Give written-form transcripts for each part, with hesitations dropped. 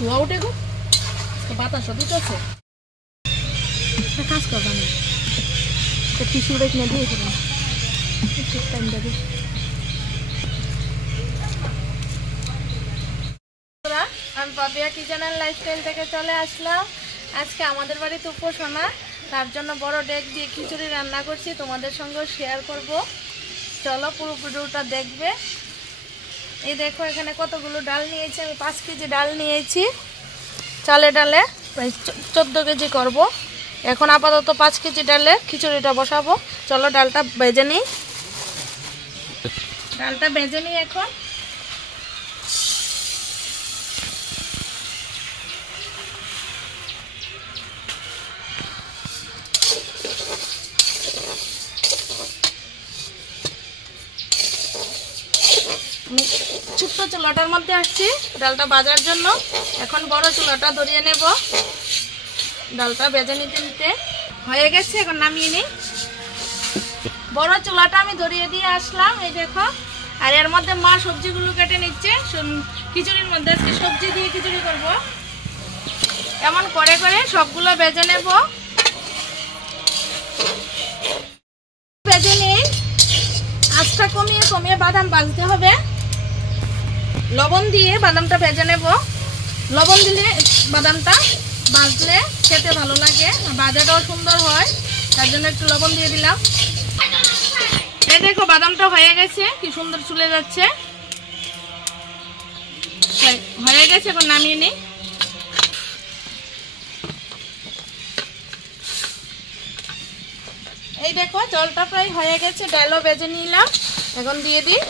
ধোয়া উঠে গো, বাতাস দিতেছে। কাজ করবা না, টিস্যু ব্যাগ নিয়ে দিয়ে দেবেন, ঠিক টাইম দেবে। আমি পাপিয়া কিচেন এন্ড লাইফস্টাইল থেকে চলে আসলাম। আজকে আমাদের বাড়িতে উপাসনা, তার জন্য বড় ডেক দিয়ে খিচুড়ি রান্না করছি, তোমাদের সঙ্গে শেয়ার করব। চলো পুরো ভিডিওটা দেখবে। এই দেখো এখানে কতগুলো ডাল নিয়েছি আমি, 5 কেজি ডাল নিয়েছি। চালে ডালে প্রায় 14 কেজি করব। এখন আপাতত 5 কেজি ডালে খিচুড়িটা বসাবো। চলো ডালটা ভেজে নিই। ডালটা ভেজে নিই এখন। ছোট্ট চুলাটার মধ্যে আসছি ডালটা ভাজার জন্য। এখন বড় চুলাটা ধরিয়ে নেব। ডালটা ভেজে নিতে নিতে হয়ে গেছে, এখন নামিয়ে নিই। বড় চুলাটা আমি ধরিয়ে দিয়ে আসলাম, এই দেখো। আর এর মধ্যে মা সবজিগুলো কেটে নিচ্ছে। খিচুড়ির মধ্যে আজকে সবজি দিয়ে খিচুড়ি করব। এমন করে করে সবগুলো ভেজে নেব। ভেজে নিই, আঁচটা কমিয়ে কমিয়ে বাদাম ভাজতে হবে। লবণ দিয়ে বাদামটা ভেজে নেব। লবণ দিলে বাদামটা ভাজলে খেতে ভালো লাগে, ভাজাটাও সুন্দর হয়, তার জন্য একটু লবণ দিয়ে দিলাম। এই দেখো বাদামটা হয়ে গেছে, কি সুন্দর চলে যাচ্ছে। হয়ে গেছে, এখন নামিয়ে নিই। এই দেখো জলটা প্রায় হয়ে গেছে, ডালও ভেজে নিলাম, এখন দিয়ে দিই।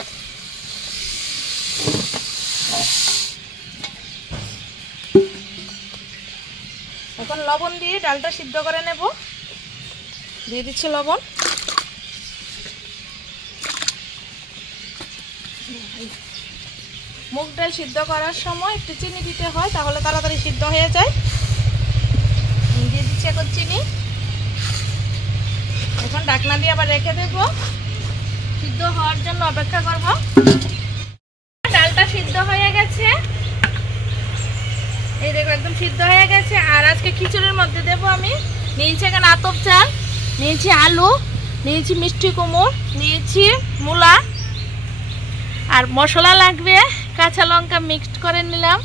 এখন লবণ দিয়ে ডালটা সিদ্ধ করে নেব। দিয়ে দিচ্ছি লবণ। মুগ ডাল সিদ্ধ করার সময় একটু চিনি দিতে হয়, তাহলে তাড়াতাড়ি সিদ্ধ হয়ে যায়। দিয়ে দিচ্ছি এখন চিনি। এখন ঢাকনা দিয়ে আবার রেখে দেব, সিদ্ধ হওয়ার জন্য অপেক্ষা করব। ডালটা সিদ্ধ হয়ে গেছে, এই দেখো একদম সিদ্ধ হয়ে গেছে। আর আজকে খিচুড়ির মধ্যে দেব আমি নিয়েছি এখানে আতপ চাল, নিয়েছি আলু, নিয়েছি মিষ্টি কুমড়, নিয়েছি মূলা, আর মশলা লাগবে কাঁচা লঙ্কা মিক্সড করে নিলাম,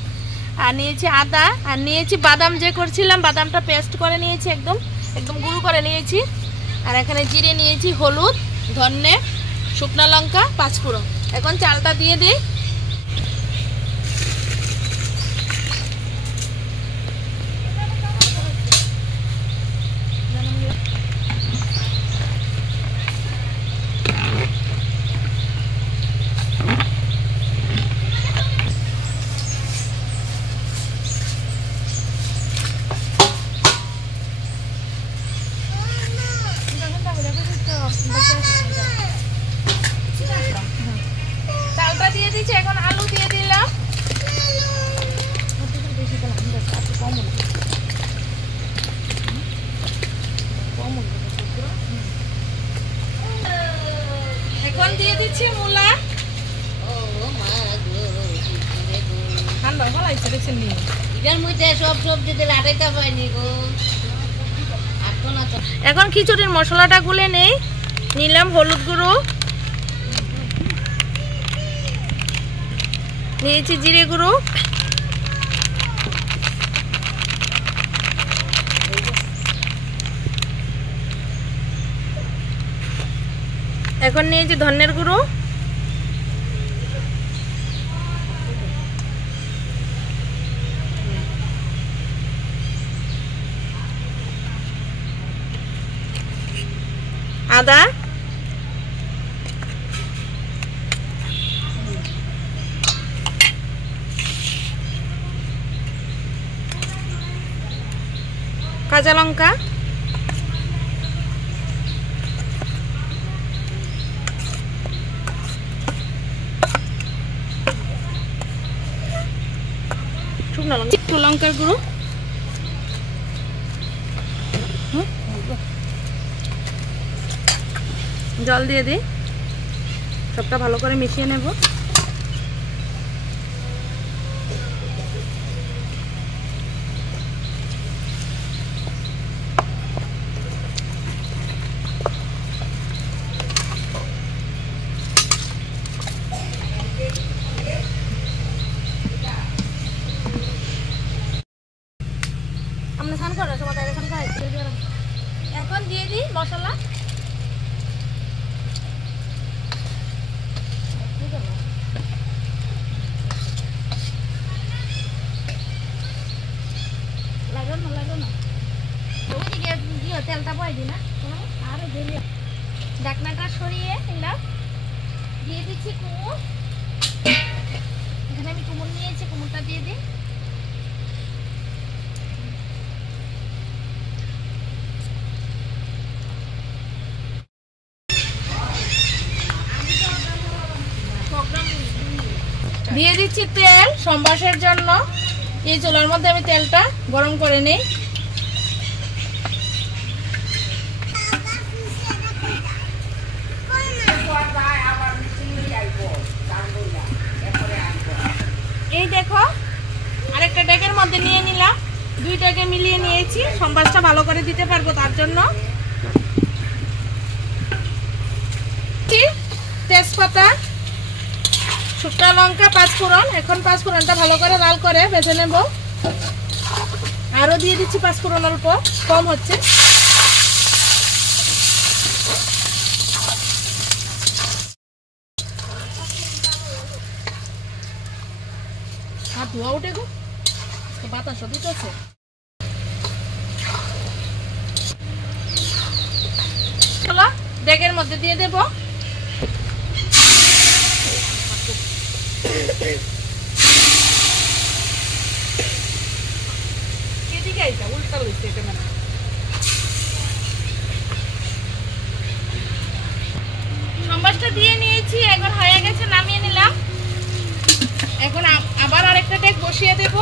আর নিয়েছি আদা, আর নিয়েছি বাদাম যে করছিলাম বাদামটা পেস্ট করে নিয়েছি, একদম একদম গুঁড়ো করে নিয়েছি। আর এখানে জিরে নিয়েছি, হলুদ, ধনে, শুকনো লঙ্কা, পাঁচফোড়ন। এখন চালটা দিয়ে দিই। চালটা দিয়ে দিচ্ছি, এখন আলু দিয়ে দিলাম। এখন দিয়ে দিচ্ছি মূলা। ঠান্ডা ভালাইছে দেখছেন নি, এর মধ্যে সব সবজি দিলে আটাইতে পাইনি গো। এখন খিচুড়ির মশলাটা গুলে নেই। নিলাম হলুদ গুঁড়ো, নিয়েছি জিরে গুঁড়ো, এখন নিয়েছি ধনের গুঁড়ো, আদা, কাঁচা লঙ্কা, শুকনো লঙ্কা, একটু লঙ্কার গুঁড়ো, জল দিয়ে দিই। সবটা ভালো করে মিশিয়ে নেব। কমাই দিই না, আরো দেরি। ঢাকনাটা সরিয়ে নিলাম, দিয়ে দিচ্ছি কুমড়। এখানে আমি কুমড় নিয়েছি, কুমড়টা দিয়ে দিই। দিয়ে দিচ্ছি তেল সম্বাসের জন্য। এই চুলার মধ্যে আমি তেলটা গরম করে নিই। এই দেখো আরেকটা ডেকের মধ্যে নিয়ে নিলাম, দুইটাকে মিলিয়ে নিয়েছি, সম্বাসটা ভালো করে দিতে পারবো তার জন্য। তেজপাতা, শুকনো লঙ্কা, পাঁচফোড়ন। এখন পাঁচফোড়নটা ভালো করে লাল করে ভেজে নেব। আরো দিয়ে দিচ্ছি পাঁচফোড়ন, অল্প কম হচ্ছে। হাত ধোয়া উঠে গো, বাতাস দিতেছে। ডেকের মধ্যে দিয়ে দেব। সম্বাসটা দিয়ে নিয়েছি, এখন হয়ে গেছে, নামিয়ে নিলাম। এখন আবার আরেকটা ডেক বসিয়ে দেব।